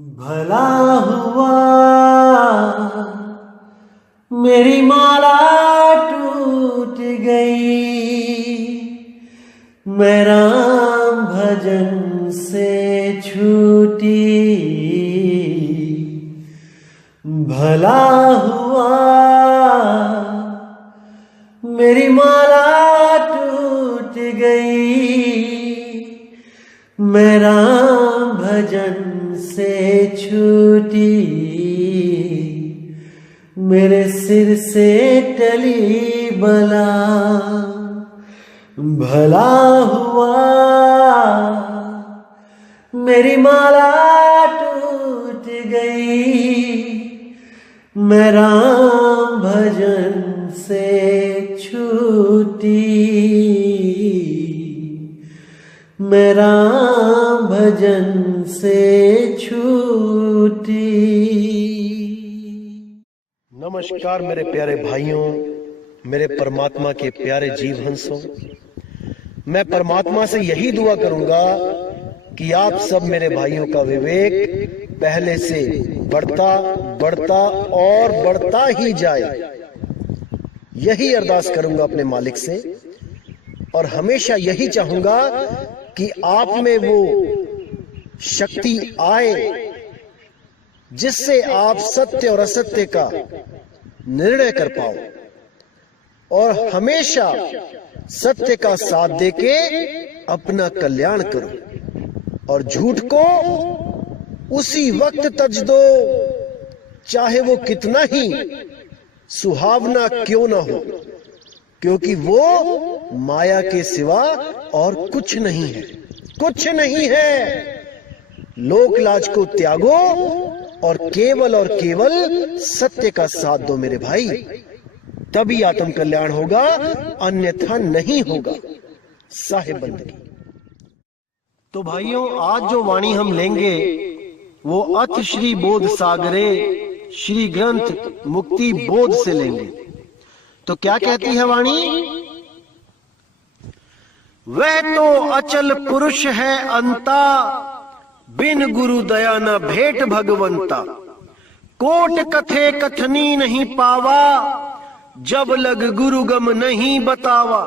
भला हुआ मेरी माला टूट गई, मैं राम भजन से छूटी। भला हुआ मेरी माला टूट गई, मैं राम भजन से छूटी। मेरे सिर से टली बला, भला हुआ मेरी माला टूट गई, मैं राम भजन से छूटी। मैं राम भजन से छूटी। नमस्कार मेरे प्यारे भाइयों, मेरे परमात्मा के प्यारे जीव हंसों। मैं परमात्मा से यही दुआ करूंगा कि आप सब मेरे भाइयों का विवेक पहले से बढ़ता बढ़ता और बढ़ता ही जाए। यही अरदास करूंगा अपने मालिक से, और हमेशा यही चाहूंगा कि आप में वो शक्ति आए जिससे आप सत्य और असत्य का निर्णय कर पाओ, और हमेशा सत्य का साथ देके अपना कल्याण करो, और झूठ को उसी वक्त तज दो, चाहे वो कितना ही सुहावना क्यों ना हो, क्योंकि वो माया के सिवा और कुछ नहीं है, कुछ नहीं है। लोक लाज को त्यागो और केवल सत्य का साथ दो मेरे भाई, तभी आत्म कल्याण होगा, अन्यथा नहीं होगा। साहिब बंदगी। तो भाइयों, आज जो वाणी हम लेंगे वो अथ श्री बोध सागरे श्री ग्रंथ मुक्ति बोध से लेंगे। तो क्या कहती है वाणी? वह तो अचल पुरुष है अंता, बिन गुरु दया न भेंट भगवंता। कोट कथे कथनी नहीं पावा, जब लग गुरु गम नहीं बतावा।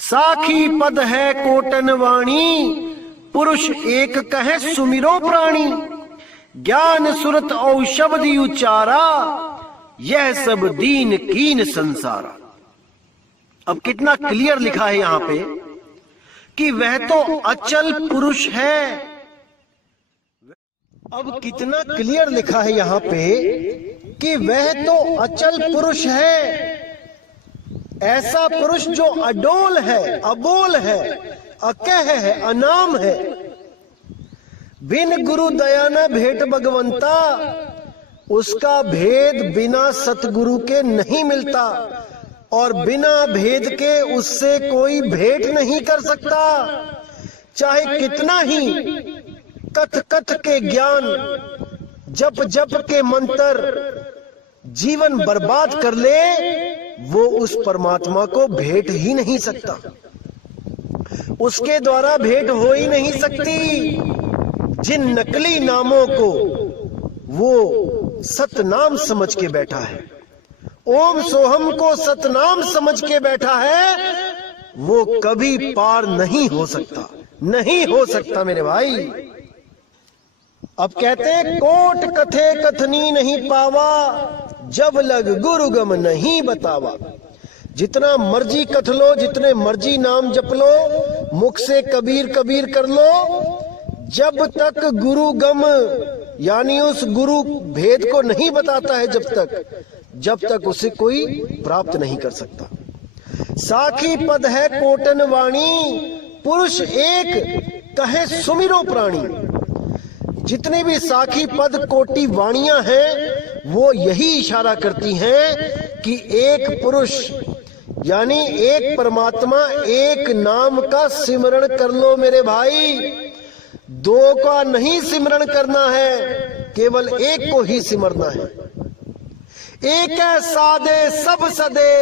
साखी पद है कोटन वाणी, पुरुष एक कहे सुमिरो प्राणी। ज्ञान सुरत औ शब्द उचारा, यह सब दीन कीन संसारा। अब कितना क्लियर लिखा है यहां पे कि वह तो अचल पुरुष है। अब कितना क्लियर लिखा है यहां पे कि वह तो अचल पुरुष है। ऐसा पुरुष जो अडोल है, अबोल है, अकह है, अनाम है। बिन गुरु दया न भेंट भगवंता, उसका भेद बिना सतगुरु के नहीं मिलता, और बिना भेद के उससे कोई भेंट नहीं कर सकता। चाहे कितना ही कथ कथ के ज्ञान, जप जप के मंत्र जीवन बर्बाद कर ले, वो उस परमात्मा को भेंट ही नहीं सकता। उसके द्वारा भेंट हो ही नहीं सकती। जिन नकली नामों को वो सतनाम समझ के बैठा है, ओम सोहम को सतनाम समझ के बैठा है, वो कभी पार नहीं हो सकता, नहीं हो सकता मेरे भाई। अब कहते हैं कोट कथे कथनी नहीं पावा, जब लग गुरु गम नहीं बतावा। जितना मर्जी कथ लो, जितने मर्जी नाम जप लो, मुख से कबीर कबीर कर लो, जब तक गुरु गम यानी उस गुरु भेद को नहीं बताता है, जब तक उसे कोई प्राप्त नहीं कर सकता। साखी पद है कोटन वाणी, पुरुष एक कहे सुमिरो प्राणी। जितनी भी साखी पद कोटि वाणियां हैं, वो यही इशारा करती हैं कि एक पुरुष यानी एक परमात्मा, एक नाम का सिमरण कर लो मेरे भाई। दो का नहीं सिमरण करना है, केवल एक को ही सिमरना है। एक है सादे सब सदे,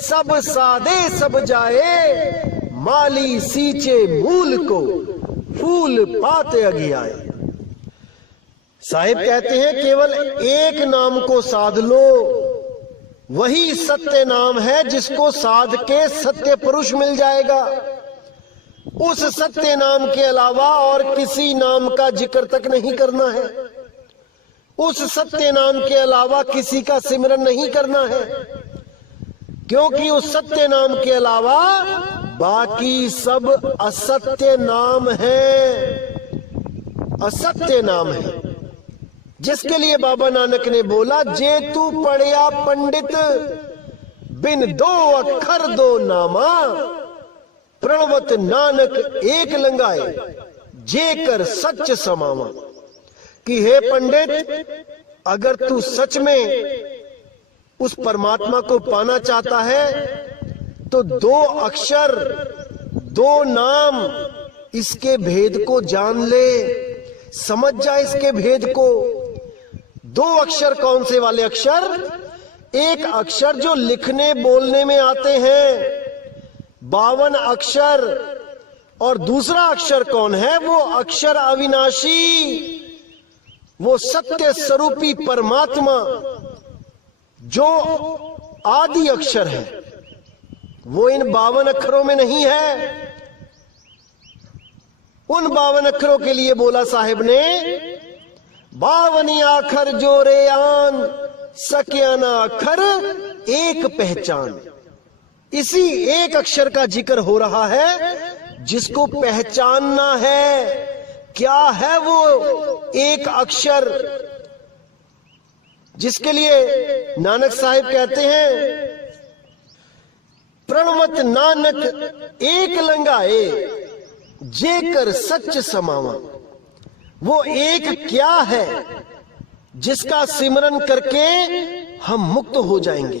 सब सादे सब जाए। माली सींचे मूल को, फूल पाते अगियाए। साहिब कहते हैं केवल एक नाम को साध लो, वही सत्य नाम है जिसको साध के सत्य पुरुष मिल जाएगा। उस सत्य नाम के अलावा और किसी नाम का जिक्र तक नहीं करना है, उस सत्य नाम के अलावा किसी का सिमरन नहीं करना है, क्योंकि उस सत्य नाम के अलावा बाकी सब असत्य नाम है, असत्य नाम है। जिसके लिए बाबा नानक ने बोला, जे तू पढ़िया पंडित बिन दो अखर दो नामा, प्रणवत नानक एक लंगाए जे कर सच समावा। कि हे पंडित, अगर तू सच में उस परमात्मा को पाना चाहता है तो दो अक्षर, दो नाम, इसके भेद को जान ले, समझ जा इसके भेद को। दो अक्षर कौन से वाले अक्षर? एक अक्षर जो लिखने बोलने में आते हैं, 52 अक्षर, और दूसरा अक्षर कौन है? वो अक्षर अविनाशी, वो सत्य स्वरूपी परमात्मा जो आदि अक्षर है, वो इन 52 अक्षरों में नहीं है। उन 52 अक्षरों के लिए बोला साहिब ने, 52 आखर जोरे आन, सक्या ना अक्षर एक पहचान। इसी एक अक्षर का जिक्र हो रहा है जिसको पहचानना है। क्या है वो एक अक्षर? जिसके लिए नानक साहिब कहते हैं, प्रणवत नानक एक लंगाए जे कर सच समावा। वो एक क्या है जिसका सिमरन करके हम मुक्त हो जाएंगे?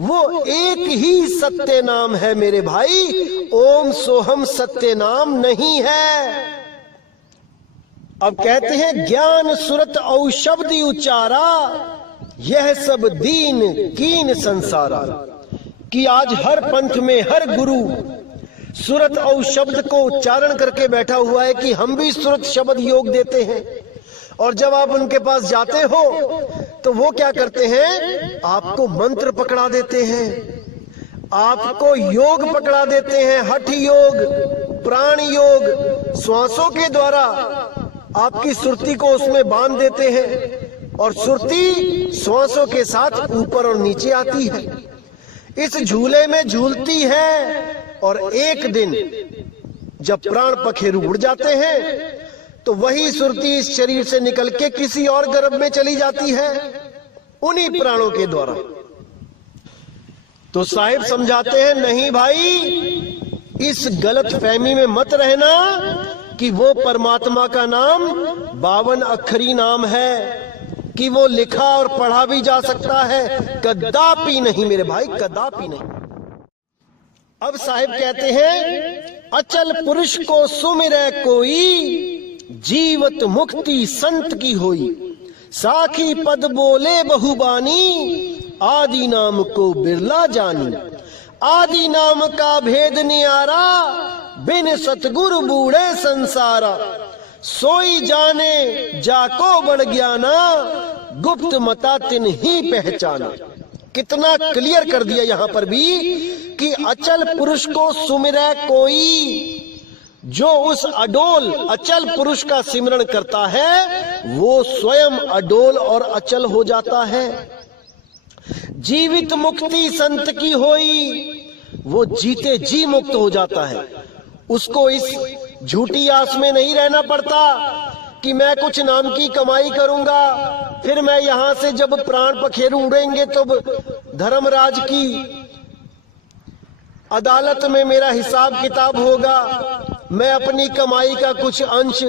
वो एक ही सत्य नाम है मेरे भाई, ओम सोहम सत्य नाम नहीं है। अब कहते हैं, ज्ञान सुरत औ शब्द उच्चारा, यह सब दीन कीन संसारा। कि आज हर पंथ में हर गुरु सुरत और शब्द को उच्चारण करके बैठा हुआ है कि हम भी सुरत शब्द योग देते हैं। और जब आप उनके पास जाते हो तो वो क्या करते हैं? आपको मंत्र पकड़ा देते हैं, आपको योग पकड़ा देते हैं, हठ योग, प्राण योग, श्वासों के द्वारा आपकी सुरती को उसमें बांध देते हैं और सुरती श्वासों के साथ ऊपर और नीचे आती है, इस झूले में झूलती है। और एक दिन जब प्राण पखेरु उड़ जाते हैं तो वही सुरती इस शरीर से निकल के किसी और गर्भ में चली जाती है, उन्हीं प्राणों के द्वारा। तो साहिब समझाते हैं, नहीं भाई, इस गलत फहमी में मत रहना कि वो परमात्मा का नाम 52 अक्षरी नाम है, कि वो लिखा और पढ़ा भी जा सकता है। कदापि नहीं मेरे भाई, कदापि नहीं। अब साहिब कहते हैं, अचल पुरुष को सुमिरै कोई, जीवत मुक्ति संत की होई। साखी पद बोले बहुबानी, आदि नाम को बिरला जानी। आदि नाम का भेद नियारा, बिन सतगुरु बूढ़े संसारा। सोई जाने जाको बड़ ज्ञाना, गुप्त मता तिन ही पहचाना। कितना क्लियर कर दिया यहां पर भी कि अचल पुरुष को सुमिरै कोई। जो उस अडोल अचल पुरुष का सिमरन करता है वो स्वयं अडोल और अचल हो जाता है। जीवित मुक्ति संत की होई, वो जीते जी मुक्त हो जाता है। उसको इस झूठी आस में नहीं रहना पड़ता कि मैं कुछ नाम की कमाई करूंगा, फिर मैं यहां से जब प्राण पखेरु उड़ेंगे तो धर्मराज की अदालत में मेरा हिसाब किताब होगा, मैं अपनी कमाई का कुछ अंश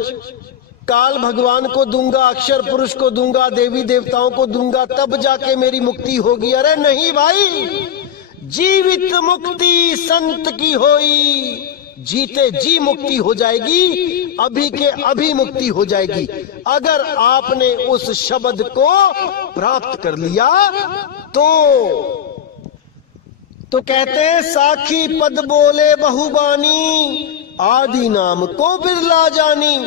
काल भगवान को दूंगा, अक्षर पुरुष को दूंगा, देवी देवताओं को दूंगा, तब जाके मेरी मुक्ति होगी। अरे नहीं भाई, जीवित मुक्ति संत की होई, जीते जी मुक्ति हो जाएगी, अभी के अभी मुक्ति हो जाएगी अगर आपने उस शब्द को प्राप्त कर लिया तो कहते हैं, साखी पद बोले बहुबानी, आदि नाम को बिरला जानी।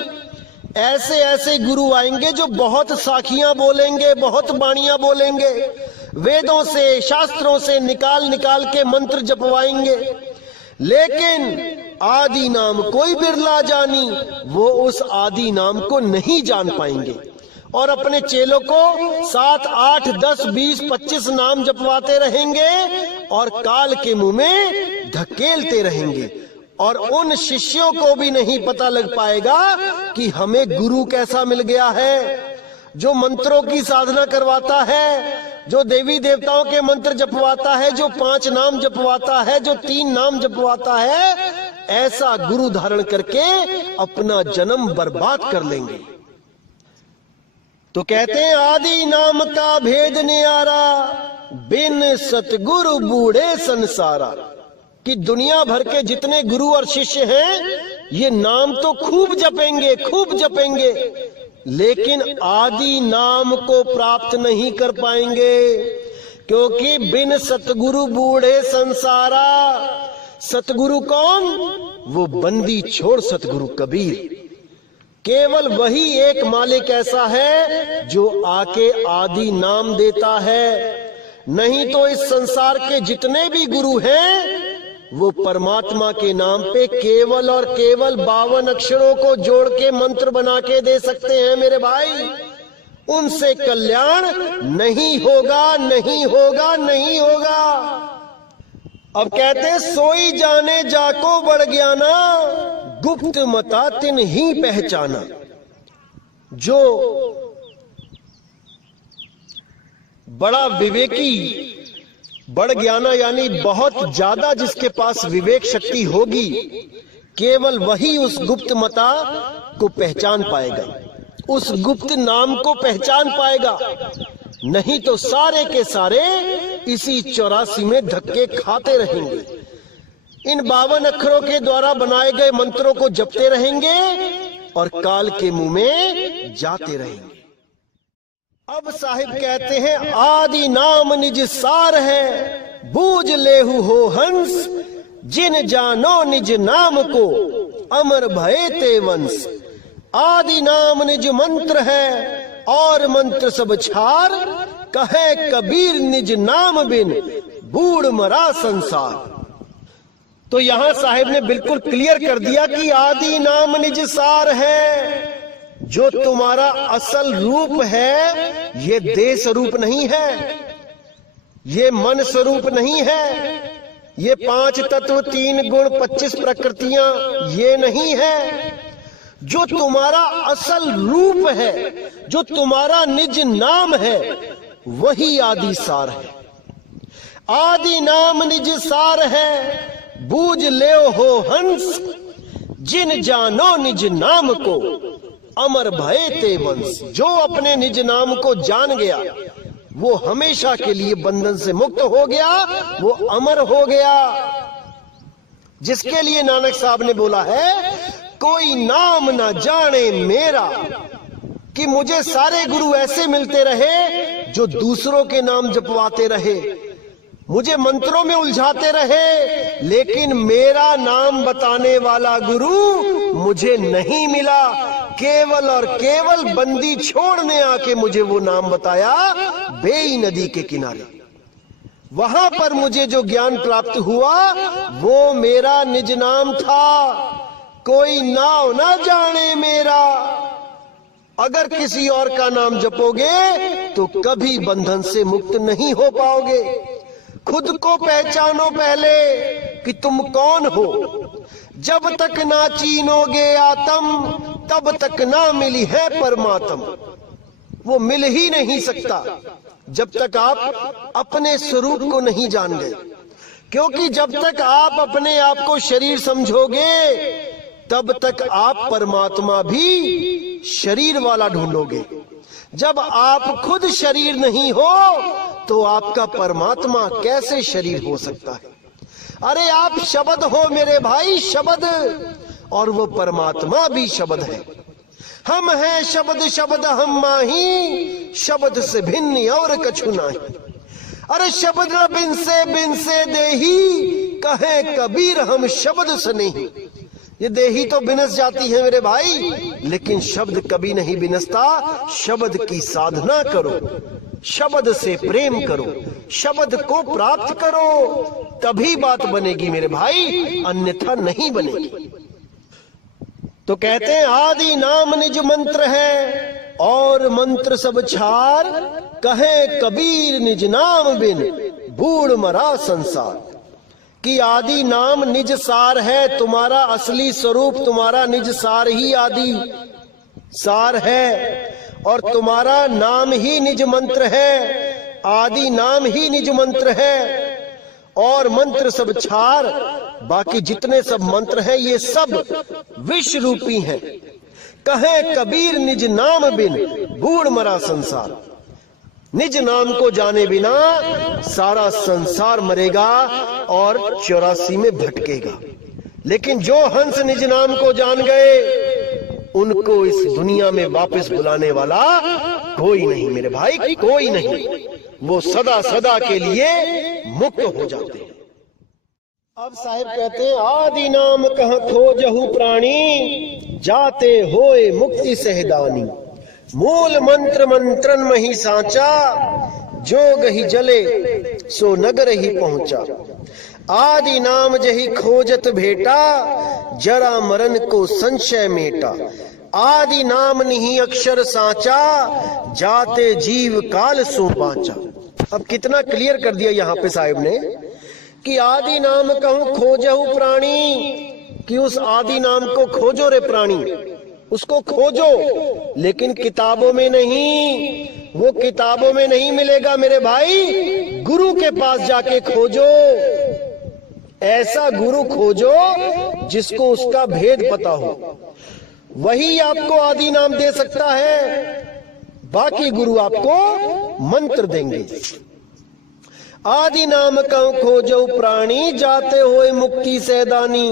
ऐसे ऐसे गुरु आएंगे जो बहुत साखियां बोलेंगे, बहुत बाणियां बोलेंगे, वेदों से शास्त्रों से निकाल निकाल के मंत्र जपवाएंगे, लेकिन आदि नाम कोई बिरला जानी, वो उस आदि नाम को नहीं जान पाएंगे और अपने चेलों को 7, 8, 10, 20, 25 नाम जपवाते रहेंगे और काल के मुंह में धकेलते रहेंगे और उन शिष्यों को भी नहीं पता लग पाएगा कि हमें गुरु कैसा मिल गया है, जो मंत्रों की साधना करवाता है, जो देवी देवताओं के मंत्र जपवाता है, जो 5 नाम जपवाता है, जो 3 नाम जपवाता है। ऐसा गुरु धारण करके अपना जन्म बर्बाद कर लेंगे। तो कहते हैं आदि नाम का भेद न्यारा, बिन सतगुरु बूढ़े संसारा, कि दुनिया भर के जितने गुरु और शिष्य हैं ये नाम तो खूब जपेंगे, खूब जपेंगे, लेकिन आदि नाम को प्राप्त नहीं कर पाएंगे, क्योंकि बिन सतगुरु बूढ़े संसारा। सतगुरु कौन? वो बंदी छोड़ सतगुरु कबीर। केवल वही एक मालिक ऐसा है जो आके आदि नाम देता है, नहीं तो इस संसार के जितने भी गुरु हैं वो परमात्मा के नाम पे केवल और केवल 52 अक्षरों को जोड़ के मंत्र बना के दे सकते हैं मेरे भाई। उनसे कल्याण नहीं होगा, नहीं होगा, नहीं होगा। अब कहते हैं सोई जाने जाको बढ़ गया ना, गुप्त मता तिन ही पहचाना। जो बड़ा विवेकी, बड़ ज्ञाना यानी बहुत ज्यादा जिसके पास विवेक शक्ति होगी, केवल वही उस गुप्त मता को पहचान पाएगा, उस गुप्त नाम को पहचान पाएगा। नहीं तो सारे के सारे इसी 84 में धक्के खाते रहेंगे। इन 52 अक्षरों के द्वारा बनाए गए मंत्रों को जपते रहेंगे और काल के मुंह में जाते रहेंगे। अब साहिब कहते हैं आदि नाम निज सार है, बूझ लेहु हो हंस, जिन जानो निज नाम को अमर भये ते वंश। आदि नाम निज मंत्र है और मंत्र सब छार, कहे कबीर निज नाम बिन बूढ़ मरा संसार। तो यहां साहिब ने बिल्कुल क्लियर कर दिया कि आदि नाम निज सार है। जो तुम्हारा असल रूप है ये देह स्वरूप नहीं है, ये मन स्वरूप नहीं है, ये 5 तत्व 3 गुण 25 प्रकृतियां ये नहीं है। जो तुम्हारा असल रूप है, जो तुम्हारा निज नाम है, वही आदि सार है। आदि नाम निज सार है, बूझ ले हो हंस, जिन जानो निज नाम को अमर भये ते वंश। जो अपने निज नाम को जान गया वो हमेशा के लिए बंधन से मुक्त हो गया, वो अमर हो गया। जिसके लिए नानक साहब ने बोला है कोई नाम ना जाने मेरा, कि मुझे सारे गुरु ऐसे मिलते रहे जो दूसरों के नाम जपवाते रहे, मुझे मंत्रों में उलझाते रहे, लेकिन मेरा नाम बताने वाला गुरु मुझे नहीं मिला। केवल और केवल बंदी छोड़ने आके मुझे वो नाम बताया बेई नदी के किनारे। वहां पर मुझे जो ज्ञान प्राप्त हुआ वो मेरा निज नाम था। कोई नाव ना जाने मेरा। अगर किसी और का नाम जपोगे तो कभी बंधन से मुक्त नहीं हो पाओगे। खुद को पहचानो पहले कि तुम कौन हो। जब तक ना चीनोगे आत्म तब तक ना मिली है परमात्म। वो मिल ही नहीं सकता जब तक आप अपने स्वरूप को नहीं जान गए, क्योंकि जब तक आप अपने आप को शरीर समझोगे तब तक आप परमात्मा भी शरीर वाला ढूंढोगे। जब आप खुद शरीर नहीं हो तो आपका परमात्मा कैसे शरीर हो सकता है। अरे आप शब्द हो मेरे भाई, शब्द, और वो परमात्मा भी शब्द है। हम हैं शब्द, शब्द हम माही, शब्द से भिन्न और कछु नाही। अरे शब्द बिन से देही, कहे कबीर हम शब्द से नहीं। ये देही तो बिनस जाती है मेरे भाई, लेकिन शब्द कभी नहीं बिनसता। शब्द की साधना करो, शब्द से प्रेम करो, शब्द को प्राप्त करो, तभी बात बनेगी मेरे भाई, अन्यथा नहीं बनेगी। तो कहते हैं आदि नाम निज मंत्र है और मंत्र सब छार, कहे कबीर निज नाम बिन बूढ़ मरा संसार। कि आदि नाम निज सार है, तुम्हारा असली स्वरूप, तुम्हारा निज सार ही आदि सार है, और तुम्हारा नाम ही निज मंत्र है, आदि नाम ही निज मंत्र है। और मंत्र सब छार, बाकी जितने सब मंत्र हैं ये सब विष रूपी हैं। कहे कबीर निज नाम बिन बूढ़ मरा संसार। निज नाम को जाने बिना सारा संसार मरेगा और 84 में भटकेगा। लेकिन जो हंस निज नाम को जान गए, उनको इस दुनिया में वापस बुलाने वाला कोई नहीं मेरे भाई, कोई नहीं। वो सदा सदा के लिए मुक्त हो जाते हैं। अब साहिब कहते हैं आदि नाम कहाँ खोजहु प्राणी, जाते होए मुक्ति सहदानी। मूल मंत्र मंत्रन मही सांचा, जो गही जले सो नगर ही पहुंचा। आदि नाम जही खोजत भेटा, जरा मरण को संशय मेटा। आदि नाम नहीं अक्षर सांचा, जाते जीव काल सो बाचा। अब कितना क्लियर कर दिया यहाँ पे साहिब ने कि आदि नाम कहूं खोजहु प्राणी, कि उस आदि नाम को खोजो रे प्राणी, उसको खोजो, लेकिन किताबों में नहीं, वो किताबों में नहीं मिलेगा मेरे भाई, गुरु के पास जाके खोजो। ऐसा गुरु खोजो जिसको उसका भेद पता हो, वही आपको आदि नाम दे सकता है, बाकी गुरु आपको मंत्र देंगे। आदि नाम कहूं खोजो प्राणी, जाते होए मुक्ति सैदानी।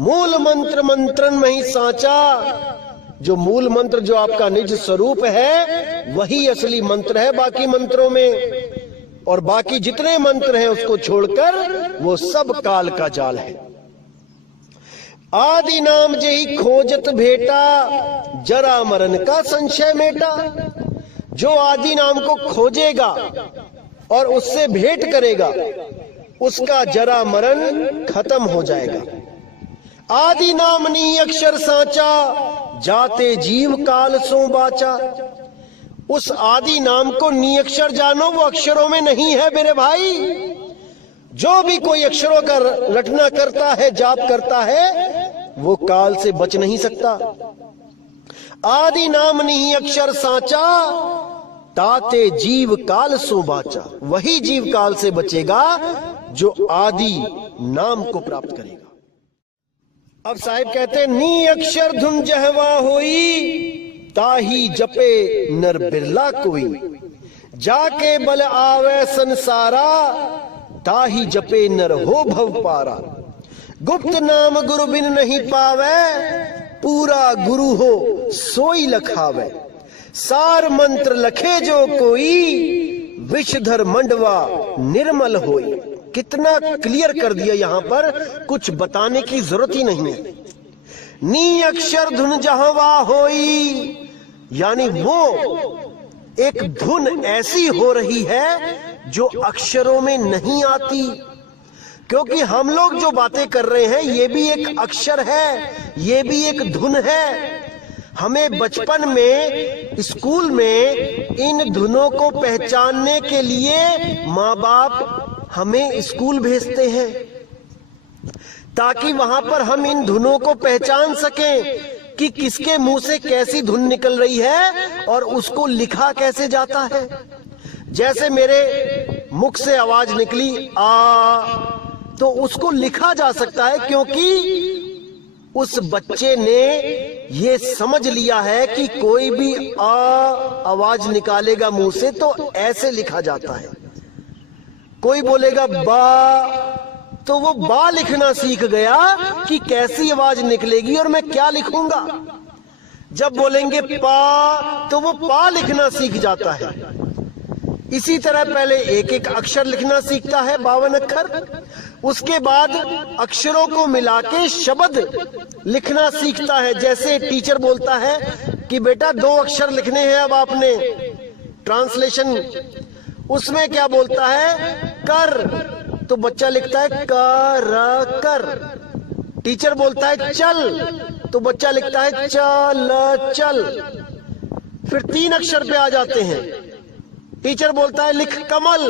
मूल मंत्र मंत्रन में ही सांचा, जो मूल मंत्र जो आपका निज स्वरूप है वही असली मंत्र है बाकी मंत्रों में, और बाकी जितने मंत्र हैं उसको छोड़कर वो सब काल का जाल है। आदि नाम जही खोजत भेटा, जरा मरण का संशय मेटा। जो आदि नाम को खोजेगा और उससे भेंट करेगा, उसका जरा मरण खत्म हो जाएगा। आदि नाम नी अक्षर सांचा, जाते जीव काल सो बाचा। उस आदि नाम को नी अक्षर जानो, वो अक्षरों में नहीं है मेरे भाई। जो भी कोई अक्षरों का रटना करता है, जाप करता है, वो काल से बच नहीं सकता। आदि नाम नहीं अक्षर सांचा, ताते जीव काल सो बाचा। वही जीव काल से बचेगा जो आदि नाम को प्राप्त करेगा। अब साहिब कहते हैं नी अक्षर धुन जहवा होई, ताही जपे नर बिरला कोई। जाके बल आवे संसारा, ताही जपे नर हो भव पारा। गुप्त नाम गुरु बिन नहीं पावे, पूरा गुरु हो सोई लखावे। सार मंत्र लखे जो कोई, विषधर मंडवा निर्मल होई। कितना क्लियर कर दिया, यहाँ पर कुछ बताने की जरूरत ही नहीं है। नी अक्षर धुन जहवा होई, यानी वो एक धुन ऐसी हो रही है जो अक्षरों में नहीं आती। क्योंकि हम लोग जो बातें कर रहे हैं ये भी एक अक्षर है, ये भी एक धुन है। हमें बचपन में स्कूल में इन धुनों को पहचानने के लिए माँ बाप हमें स्कूल भेजते हैं, ताकि वहां पर हम इन धुनों को पहचान सकें कि किसके मुंह से कैसी धुन निकल रही है और उसको लिखा कैसे जाता है। जैसे मेरे मुख से आवाज निकली आ, तो उसको लिखा जा सकता है, क्योंकि उस बच्चे ने ये समझ लिया है कि कोई भी आवाज निकालेगा मुंह से तो ऐसे लिखा जाता है। कोई बोलेगा बा, तो वो बा लिखना सीख गया कि कैसी आवाज निकलेगी और मैं क्या लिखूंगा। जब बोलेंगे पा, तो वो पा लिखना सीख जाता है। इसी तरह पहले एक एक अक्षर लिखना सीखता है, 52 अक्षर। उसके बाद अक्षरों को मिला के शब्द लिखना सीखता है। जैसे टीचर बोलता है कि बेटा 2 अक्षर लिखने हैं, अब आपने ट्रांसलेशन, उसमें क्या बोलता है, कर, तो बच्चा लिखता है कर कर। टीचर बोलता है चल, तो बच्चा लिखता है चल चल। फिर 3 अक्षर पे आ जाते हैं। टीचर बोलता है लिख कमल,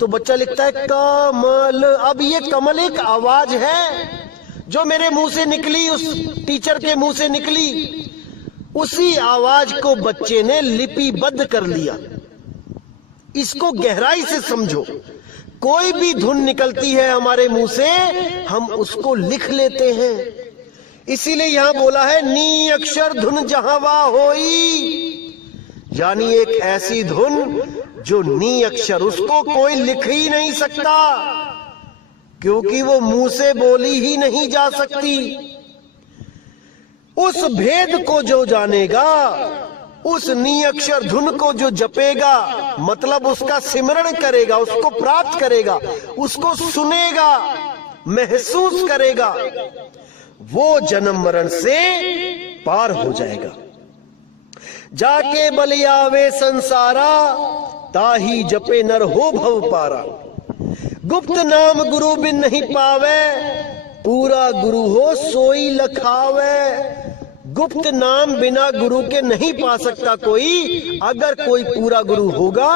तो बच्चा लिखता है कमल। अब ये कमल एक आवाज है जो मेरे मुंह से निकली, उस टीचर के मुंह से निकली, उसी आवाज को बच्चे ने लिपिबद्ध कर लिया। इसको गहराई से समझो। कोई भी धुन निकलती है हमारे मुंह से, हम उसको लिख लेते हैं। इसीलिए यहां बोला है नी अक्षर धुन जहां वा होई, यानी एक ऐसी धुन जो नी अक्षर, उसको कोई लिख ही नहीं सकता, क्योंकि वो मुंह से बोली ही नहीं जा सकती। उस भेद को जो जानेगा, उस नी अक्षर धुन को जो जपेगा, मतलब उसका सिमरण करेगा, उसको प्राप्त करेगा, उसको सुनेगा, महसूस करेगा, वो जन्म मरण से पार हो जाएगा। जाके बलियावे संसारा, ताही जपे नर हो भव पारा। गुप्त नाम गुरु बिन नहीं पावे, पूरा गुरु हो सोई लखावे। गुप्त नाम बिना गुरु के नहीं पा सकता कोई, अगर कोई पूरा गुरु होगा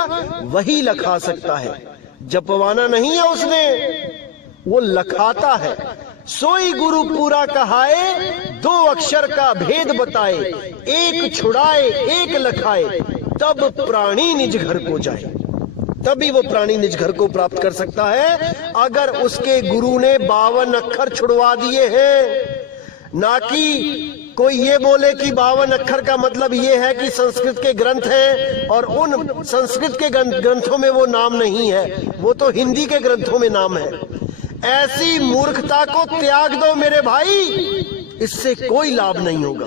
वही लखा सकता है। जपवाना नहीं है उसने, वो लखाता है। सोई गुरु पूरा कहाए, 2 अक्षर का भेद बताए, एक छुड़ाए एक लखाए, तब प्राणी निज घर को जाए। तभी वो प्राणी निज घर को प्राप्त कर सकता है अगर उसके गुरु ने 52 अक्षर छुड़वा दिए हैं। ना कि कोई ये बोले कि 52 अक्षर का मतलब ये है कि संस्कृत के ग्रंथ हैं और उन संस्कृत के ग्रंथों में वो नाम नहीं है, वो तो हिंदी के ग्रंथों में नाम है। ऐसी मूर्खता को त्याग दो मेरे भाई, इससे कोई लाभ नहीं होगा।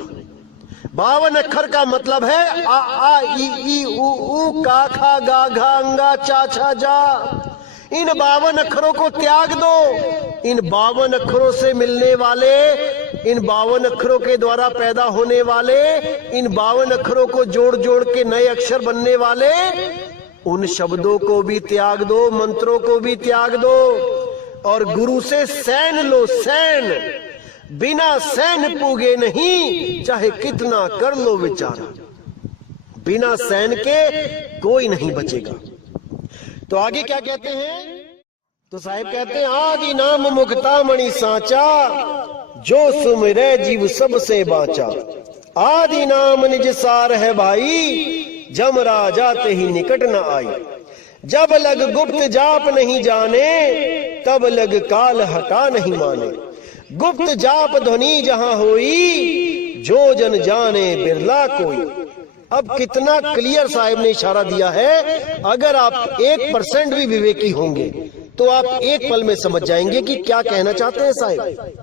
52 अक्षर का मतलब है आ आ ई उ का खा गा घा अंगा चा छा जा। इन 52 अक्षरों को त्याग दो। इन 52 अक्षरों से मिलने वाले, इन 52 अक्षरों के द्वारा पैदा होने वाले, इन 52 अक्षरों को जोड़ जोड़ के नए अक्षर बनने वाले, उन शब्दों को भी त्याग दो, मंत्रों को भी त्याग दो, और गुरु से सैन लो। सैन, बिना सैन पूगे नहीं, चाहे कितना कर लो विचार। बिना सैन के कोई नहीं बचेगा। तो आगे क्या कहते हैं, तो साहिब कहते हैं आदि नाम मुक्ता मणि सांचा, जो सुमिरै जीव सबसे बाचा। आदि नाम निज सार है भाई, जम राजा ते ही निकट न आई। जब लग गुप्त जाप नहीं जाने, तब लग काल हटा नहीं माने। गुप्त जाप ध्वनि जहां होई, जो जन जाने बिरला कोई। अब कितना क्लियर साहिब ने इशारा दिया है। अगर आप 1% भी विवेकी होंगे तो आप एक पल में समझ जाएंगे कि क्या कहना चाहते हैं साहिब।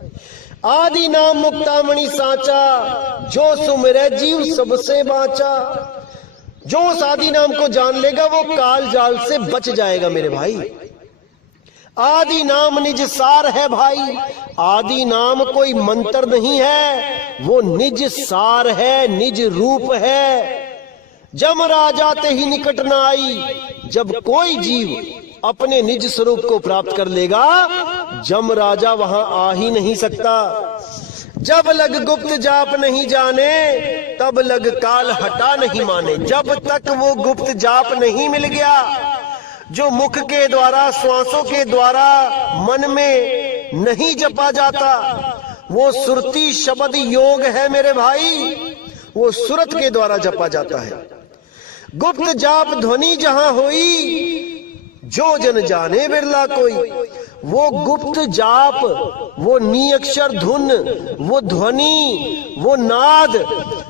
आदि नाम मुक्तामणि सांचा, जो सुमिरै जीव सबसे बाचा। जो उस आदि नाम को जान लेगा वो काल जाल से बच जाएगा मेरे भाई। आदि नाम निज सार है भाई। आदि नाम कोई मंत्र नहीं है, वो निज सार है, निज रूप है। जम राजा ते ही निकट न आई। जब कोई जीव अपने निज स्वरूप को प्राप्त कर लेगा, जम राजा वहां आ ही नहीं सकता। जब लग गुप्त जाप नहीं जाने, तब लग काल हटा नहीं माने। जब तक वो गुप्त जाप नहीं मिल गया, जो मुख के द्वारा, श्वासों के द्वारा मन में नहीं जपा जाता, वो सुरती शब्द योग है मेरे भाई, वो सुरत के द्वारा जपा जाता है। गुप्त जाप ध्वनि जहां हुई, जो जन जाने बिरला कोई। वो गुप्त जाप, वो नी अक्षर धुन, वो ध्वनि, वो नाद,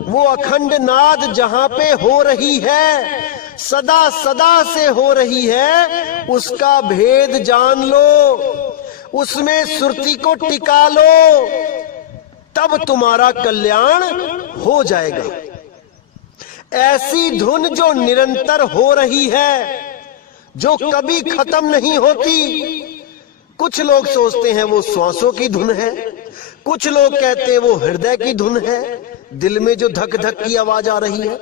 वो अखंड नाद जहां पे हो रही है, सदा सदा से हो रही है, उसका भेद जान लो, उसमें सुरती को टिका लो, तब तुम्हारा कल्याण हो जाएगा। ऐसी धुन जो निरंतर हो रही है, जो कभी खत्म नहीं होती, कुछ लोग सोचते हैं वो श्वासों की धुन है, कुछ लोग कहते हैं वो हृदय की धुन है, दिल में जो धक धक की आवाज आ रही है।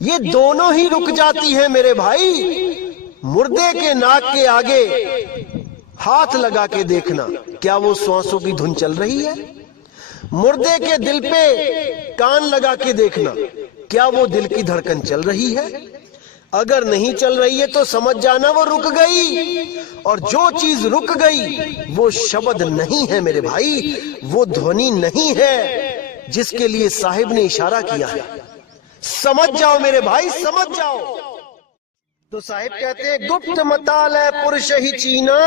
ये दोनों ही रुक जाती है मेरे भाई। मुर्दे के नाक के आगे हाथ लगा के देखना, क्या वो श्वासों की धुन चल रही है? मुर्दे के दिल पे कान लगा के देखना, क्या वो दिल की धड़कन चल रही है? अगर नहीं चल रही है तो समझ जाना वो रुक गई। और जो चीज रुक गई वो शब्द नहीं है मेरे भाई, वो ध्वनि नहीं है जिसके लिए साहिब ने इशारा किया है। समझ जाओ मेरे भाई, समझ जाओ। तो साहिब कहते हैं, गुप्त मतालय पुरुष ही चीना,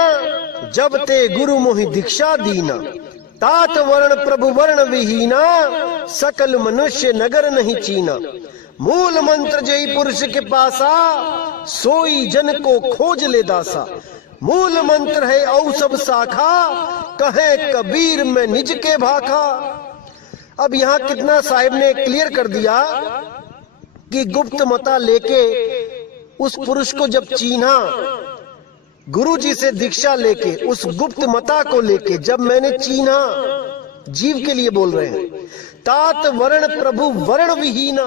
जब ते गुरु मोहि दीक्षा दीना। तात वर्ण प्रभु वर्ण विहीना, सकल मनुष्य नगर नहीं चीना। मूल मंत्र जय पुरुष के पासा, सोई जन को खोज ले दासा। मूल मंत्र है औ सब शाखा, कहे कबीर में निज के भाखा। अब यहाँ कितना साहिब ने क्लियर कर दिया कि गुप्त मता लेके उस पुरुष को जब चीन्हा, गुरु जी से दीक्षा लेके उस गुप्त मता को लेके जब मैंने चीन्हा, जीव के लिए बोल रहे हैं, तात वर्ण प्रभु वर्ण विहीना।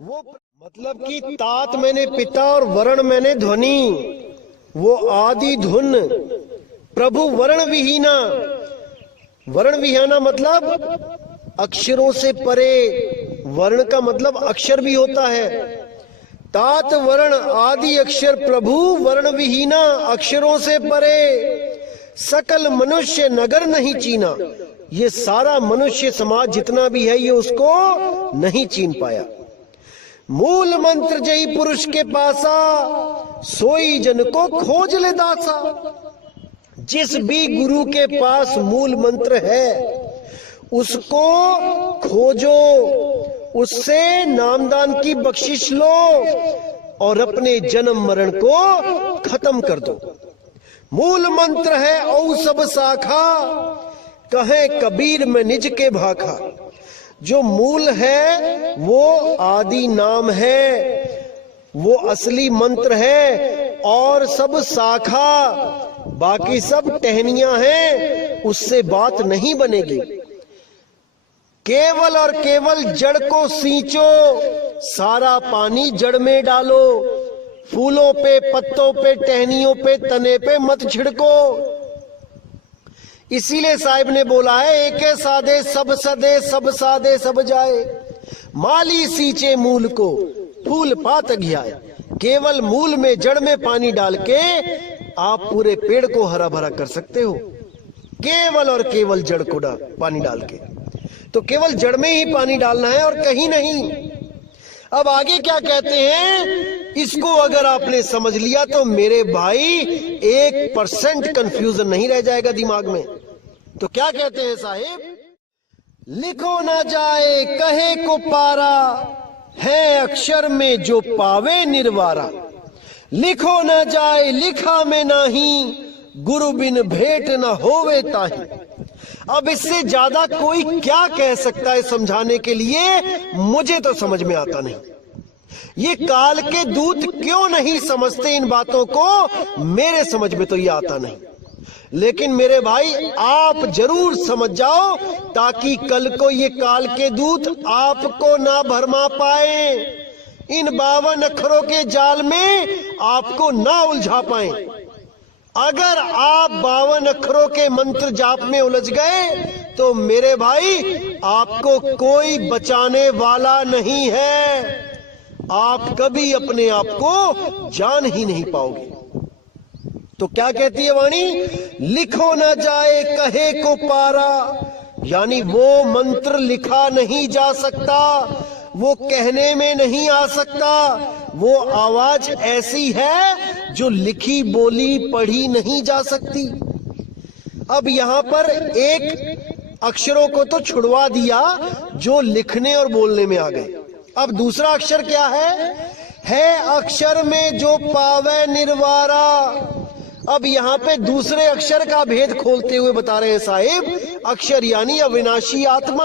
वो मतलब कि तात मैंने पिता और वर्ण मैंने ध्वनि, वो आदि धुन। प्रभु वर्ण विहीना, वर्ण विहीना मतलब अक्षरों से परे। वर्ण का मतलब अक्षर भी होता है। तात वर्ण आदि अक्षर प्रभु वर्ण विहीना, अक्षरों से परे। सकल मनुष्य नगर नहीं चीना, ये सारा मनुष्य समाज जितना भी है ये उसको नहीं चीन पाया। मूल मंत्र जय पुरुष के पासा, सोई जन को खोज ले दासा। जिस भी गुरु के पास मूल मंत्र है उसको खोजो, उससे नामदान की बख्शिश लो और अपने जन्म मरण को खत्म कर दो। मूल मंत्र है औ सब शाखा, कहे कबीर में निज के भाखा। जो मूल है वो आदि नाम है, वो असली मंत्र है, और सब शाखा बाकी सब टहनियां हैं, उससे बात नहीं बनेगी। केवल और केवल जड़ को सींचो, सारा पानी जड़ में डालो। फूलों पे, पत्तों पे, टहनियों पे, तने पे मत छिड़को। इसीलिए साहिब ने बोला है, एके सादे सब सदे, सब सादे सब जाए। माली सींचे मूल को, फूल पात घियाए। केवल मूल में, जड़ में पानी डाल के आप पूरे पेड़ को हरा भरा कर सकते हो, केवल और केवल जड़ को पानी डाल के। तो केवल जड़ में ही पानी डालना है और कहीं नहीं। अब आगे क्या कहते हैं, इसको अगर आपने समझ लिया तो मेरे भाई 1% कंफ्यूजन नहीं रह जाएगा दिमाग में। तो क्या कहते हैं साहिब, लिखो ना जाए कहे को पारा, है अक्षर में जो पावे निर्वारा। लिखो ना जाए लिखा में नाही, गुरु बिन भेंट न होवे ताही। अब इससे ज्यादा कोई क्या कह सकता है समझाने के लिए, मुझे तो समझ में आता नहीं। ये काल के दूत क्यों नहीं समझते इन बातों को, मेरे समझ में तो ये आता नहीं। लेकिन मेरे भाई आप जरूर समझ जाओ, ताकि कल को ये काल के दूत आपको ना भरमा पाए, इन 52 अक्षरों के जाल में आपको ना उलझा पाए। अगर आप 52 अक्षरों के मंत्र जाप में उलझ गए तो मेरे भाई आपको कोई बचाने वाला नहीं है, आप कभी अपने आप को जान ही नहीं पाओगे। तो क्या कहती है वाणी, लिखो ना जाए कहे को पारा, यानी वो मंत्र लिखा नहीं जा सकता, वो कहने में नहीं आ सकता। वो आवाज ऐसी है जो लिखी बोली पढ़ी नहीं जा सकती। अब यहां पर एक अक्षरों को तो छुड़वा दिया जो लिखने और बोलने में आ गए। अब दूसरा अक्षर क्या है अक्षर में जो पावे निर्वारा। अब यहाँ पे दूसरे अक्षर का भेद खोलते हुए बता रहे हैं साहिब, अक्षर यानी अविनाशी आत्मा।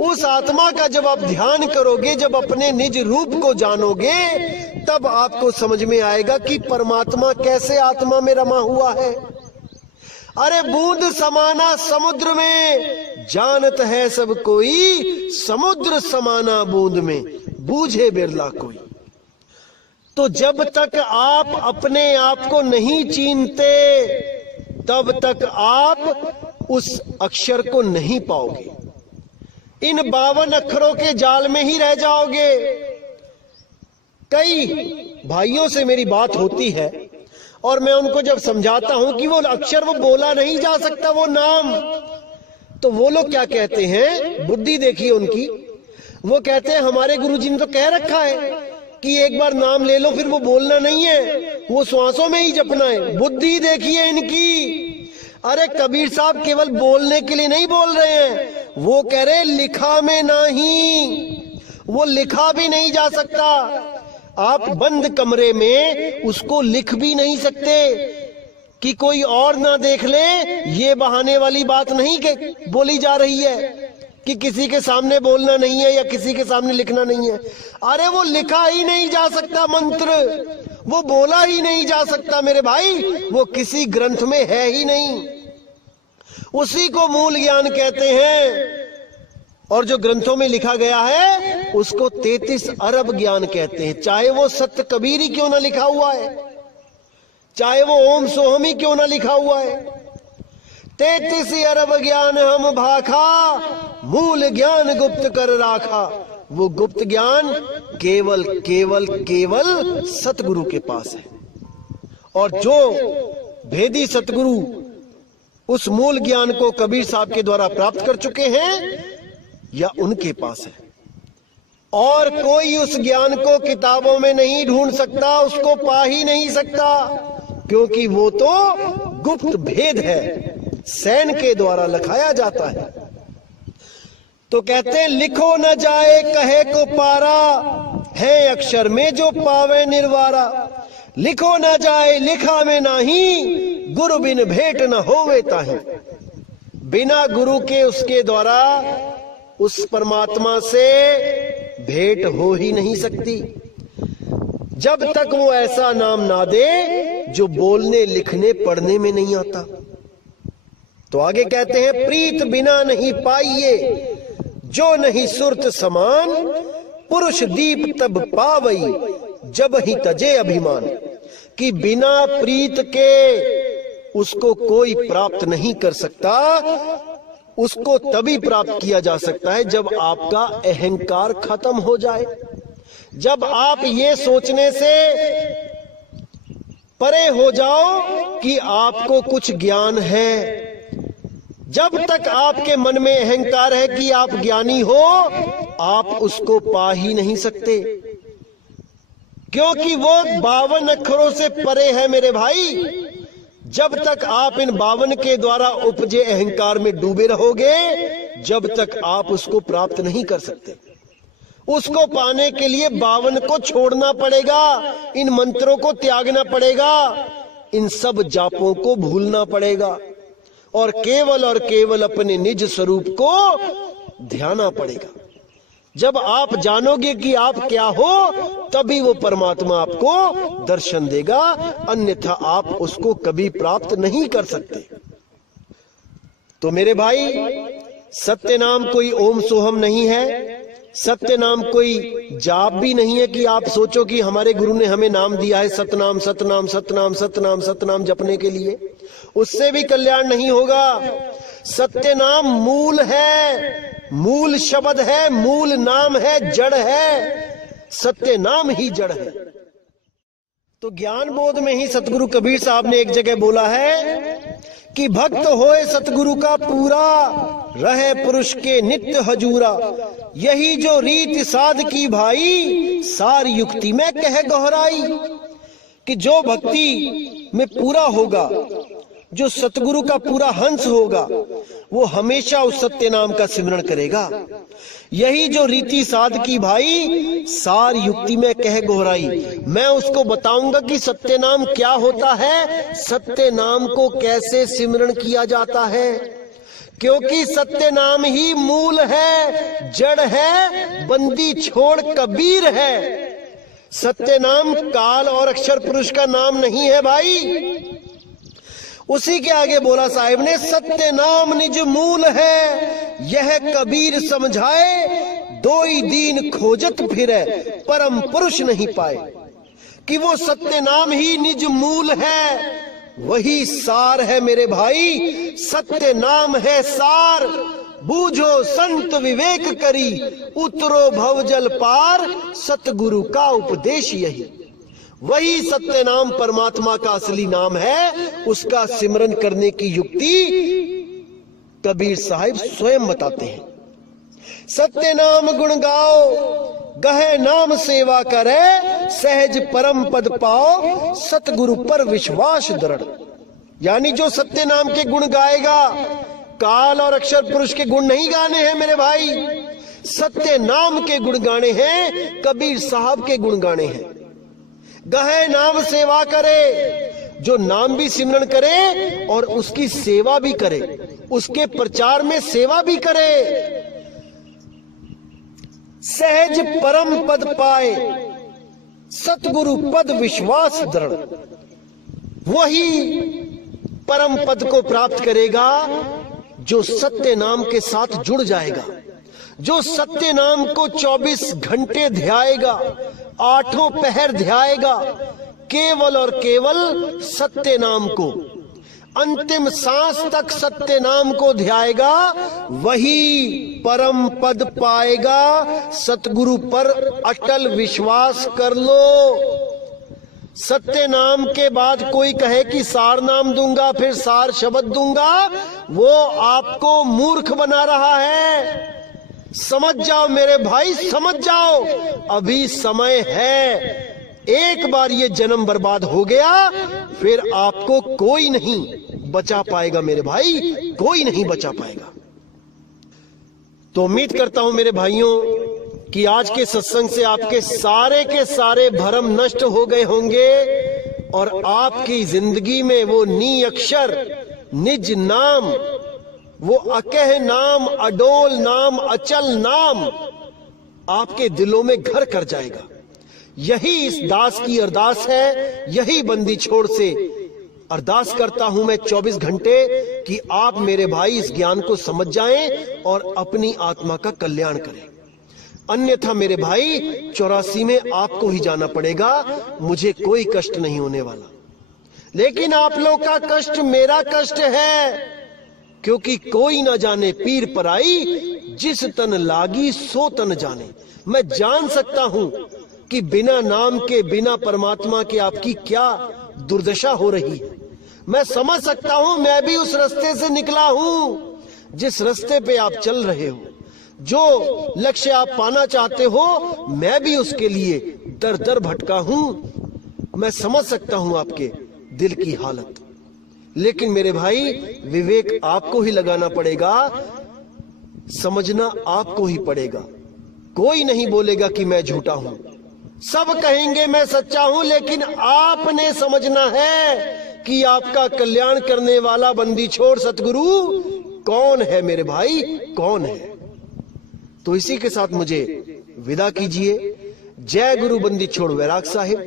उस आत्मा का जब आप ध्यान करोगे, जब अपने निज रूप को जानोगे, तब आपको समझ में आएगा कि परमात्मा कैसे आत्मा में रमा हुआ है। अरे बूंद समाना समुद्र में, जानत है सब कोई, समुद्र समाना बूंद में, बूझे बिरला कोई। तो जब तक आप अपने आप को नहीं चीनते तब तक आप उस अक्षर को नहीं पाओगे। इन 52 अक्षरों के जाल में ही रह जाओगे। कई भाइयों से मेरी बात होती है और मैं उनको जब समझाता हूं कि वो अक्षर वो बोला नहीं जा सकता, वो नाम, तो वो लोग क्या कहते हैं, बुद्धि देखिए उनकी, वो कहते हैं हमारे गुरुजी ने तो कह रखा है कि एक बार नाम ले लो फिर वो बोलना नहीं है, वो श्वासों में ही जपना है। बुद्धि देखिए इनकी। अरे कबीर साहब केवल बोलने के लिए नहीं बोल रहे हैं, वो कह रहे लिखा में नहीं, वो लिखा भी नहीं जा सकता। आप बंद कमरे में उसको लिख भी नहीं सकते कि कोई और ना देख ले। ये बहाने वाली बात नहीं कि बोली जा रही है कि किसी के सामने बोलना नहीं है या किसी के सामने लिखना नहीं है। अरे वो लिखा ही नहीं जा सकता मंत्र, वो बोला ही नहीं जा सकता मेरे भाई, वो किसी ग्रंथ में है ही नहीं। उसी को मूल ज्ञान कहते हैं। और जो ग्रंथों में लिखा गया है उसको 33 अरब ज्ञान कहते हैं। चाहे वो सत्य कबीर ही क्यों ना लिखा हुआ है, चाहे वो ओम सोहम ही क्यों ना लिखा हुआ है। 33 अरब ज्ञान हम भाखा, मूल ज्ञान गुप्त कर राखा। वो गुप्त ज्ञान केवल केवल केवल सतगुरु के पास है। और जो भेदी सतगुरु उस मूल ज्ञान को कबीर साहब के द्वारा प्राप्त कर चुके हैं या उनके पास है। और कोई उस ज्ञान को किताबों में नहीं ढूंढ सकता, उसको पा ही नहीं सकता, क्योंकि वो तो गुप्त भेद है, सैन के द्वारा लिखाया जाता है। तो कहते हैं लिखो न जाए कहे को पारा, है अक्षर में जो पावे निर्वारा। लिखो न जाए लिखा में नाही, गुरु बिन भेंट न होवे ताही। बिना गुरु के उसके द्वारा उस परमात्मा से भेंट हो ही नहीं सकती, जब तक वो ऐसा नाम ना दे जो बोलने लिखने पढ़ने में नहीं आता। तो आगे कहते हैं प्रीत बिना नहीं पाइए, जो नहीं सुरत समान, पुरुष दीप तब पावई, जब ही तजे अभिमान। कि बिना प्रीत के उसको कोई प्राप्त नहीं कर सकता, उसको तभी प्राप्त किया जा सकता है जब आपका अहंकार खत्म हो जाए, जब आप ये सोचने से परे हो जाओ कि आपको कुछ ज्ञान है। जब तक आपके मन में अहंकार है कि आप ज्ञानी हो, आप उसको पा ही नहीं सकते, क्योंकि वो 52 अक्षरों से परे है मेरे भाई। जब तक आप इन 52 के द्वारा उपजे अहंकार में डूबे रहोगे, जब तक आप उसको प्राप्त नहीं कर सकते। उसको पाने के लिए 52 को छोड़ना पड़ेगा, इन मंत्रों को त्यागना पड़ेगा, इन सब जापों को भूलना पड़ेगा और केवल अपने निज स्वरूप को ध्याना पड़ेगा। जब आप जानोगे कि आप क्या हो, तभी वो परमात्मा आपको दर्शन देगा, अन्यथा आप उसको कभी प्राप्त नहीं कर सकते। तो मेरे भाई, सत्य नाम कोई ओम सोहम नहीं है, सत्य नाम कोई जाप भी नहीं है कि आप सोचो कि हमारे गुरु ने हमें नाम दिया है सतनाम सतनाम सतनाम सतनाम सतनाम जपने के लिए, उससे भी कल्याण नहीं होगा। सत्य नाम मूल है, मूल शब्द है, मूल नाम है, जड़ है, सत्य नाम ही जड़ है। तो ज्ञान बोध में ही सतगुरु कबीर साहब ने एक जगह बोला है कि भक्त होए सतगुरु का पूरा, रहे पुरुष के नित्य हजूरा। यही जो रीत साध की भाई, सारी युक्ति में कह गहराई। कि जो भक्ति में पूरा होगा, जो सतगुरु का पूरा हंस होगा, वो हमेशा उस सत्य नाम का सिमरण करेगा। यही जो रीति साध की भाई, सार युक्ति में कह गोहराई। मैं उसको बताऊंगा कि सत्य नाम क्या होता है, सत्य नाम को कैसे सिमरण किया जाता है, क्योंकि सत्य नाम ही मूल है, जड़ है, बंदी छोड़ कबीर है। सत्य नाम काल और अक्षर पुरुष का नाम नहीं है भाई। उसी के आगे बोला साहिब ने, सत्य नाम निज मूल है, यह कबीर समझाए, दो ही दीन खोजत फिरे, परम पुरुष नहीं पाए। कि वो सत्य नाम ही निज मूल है, वही सार है मेरे भाई, सत्य नाम है सार। बूझो संत विवेक करी, उतरो भवजल पार, सतगुरु का उपदेश यही। वही सत्य नाम परमात्मा का असली नाम है, उसका सिमरन करने की युक्ति कबीर साहिब स्वयं बताते हैं। सत्य नाम गुण गाओ, गहे नाम सेवा करे, सहज परम पद पाओ, सतगुरु पर विश्वास दृढ़। यानी जो सत्य नाम के गुण गाएगा, काल और अक्षर पुरुष के गुण नहीं गाने हैं मेरे भाई, सत्य नाम के गुण गाने हैं, कबीर साहब के गुण गाने हैं। गहे नाम सेवा करे, जो नाम भी सिमरन करे और उसकी सेवा भी करे, उसके प्रचार में सेवा भी करे। सहज परम पद पाए, सतगुरु पद विश्वास दृढ़। वही परम पद को प्राप्त करेगा जो सत्य नाम के साथ जुड़ जाएगा, जो सत्य नाम को 24 घंटे ध्याएगा, 8 पहर ध्याएगा, केवल और केवल सत्य नाम को, अंतिम सांस तक सत्य नाम को ध्याएगा, वही परम पद पाएगा। सतगुरु पर अटल विश्वास कर लो। सत्य नाम के बाद कोई कहे कि सार नाम दूंगा, फिर सार शब्द दूंगा, वो आपको मूर्ख बना रहा है। समझ जाओ मेरे भाई, समझ जाओ, अभी समय है। एक बार ये जन्म बर्बाद हो गया, फिर आपको कोई नहीं बचा पाएगा मेरे भाई, कोई नहीं बचा पाएगा। तो उम्मीद करता हूं मेरे भाइयों कि आज के सत्संग से आपके सारे के सारे भरम नष्ट हो गए होंगे और आपकी जिंदगी में वो नी अक्षर, निज नाम, वो अकह नाम, अडोल नाम, अचल नाम आपके दिलों में घर कर जाएगा। यही इस दास की अरदास है, यही बंदी छोड़ से अरदास करता हूं मैं 24 घंटे कि आप मेरे भाई इस ज्ञान को समझ जाएं और अपनी आत्मा का कल्याण करें। अन्यथा मेरे भाई 84 में आपको ही जाना पड़ेगा, मुझे कोई कष्ट नहीं होने वाला। लेकिन आप लोग का कष्ट मेरा कष्ट है, क्योंकि कोई ना जाने पीर पराई, जिस तन लागी सो तन जाने। मैं जान सकता हूं कि बिना नाम के, बिना परमात्मा के आपकी क्या दुर्दशा हो रही है। मैं समझ सकता हूं, मैं भी उस रास्ते से निकला हूं जिस रास्ते पे आप चल रहे हो। जो लक्ष्य आप पाना चाहते हो, मैं भी उसके लिए दर दर भटका हूं। मैं समझ सकता हूं आपके दिल की हालत। लेकिन मेरे भाई, विवेक आपको ही लगाना पड़ेगा, समझना आपको ही पड़ेगा। कोई नहीं बोलेगा कि मैं झूठा हूं, सब कहेंगे मैं सच्चा हूं, लेकिन आपने समझना है कि आपका कल्याण करने वाला बंदी छोड़ सतगुरु कौन है मेरे भाई, कौन है। तो इसी के साथ मुझे विदा कीजिए। जय गुरु बंदी छोड़ वैराग साहिब,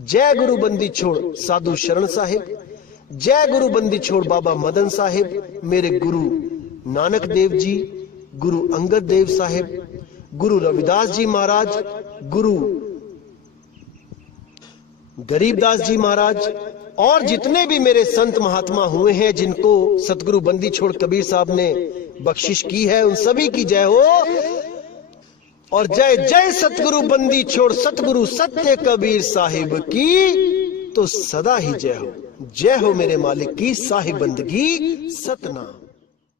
जय गुरु बंदी छोड़ साधु शरण साहिब, जय गुरु बंदी छोड़ बाबा मदन साहिब, मेरे गुरु नानक देव जी, गुरु अंगद देव साहिब, गुरु रविदास जी महाराज, गुरु गरीबदास जी महाराज, और जितने भी मेरे संत महात्मा हुए हैं जिनको सतगुरु बंदी छोड़ कबीर साहब ने बख्शिश की है, उन सभी की जय हो। और जय जय सतगुरु बंदी छोड़ सतगुरु सत्य कबीर साहिब की तो सदा ही जय हो। जय हो मेरे मालिक की साहिब बंदगी सतनाम।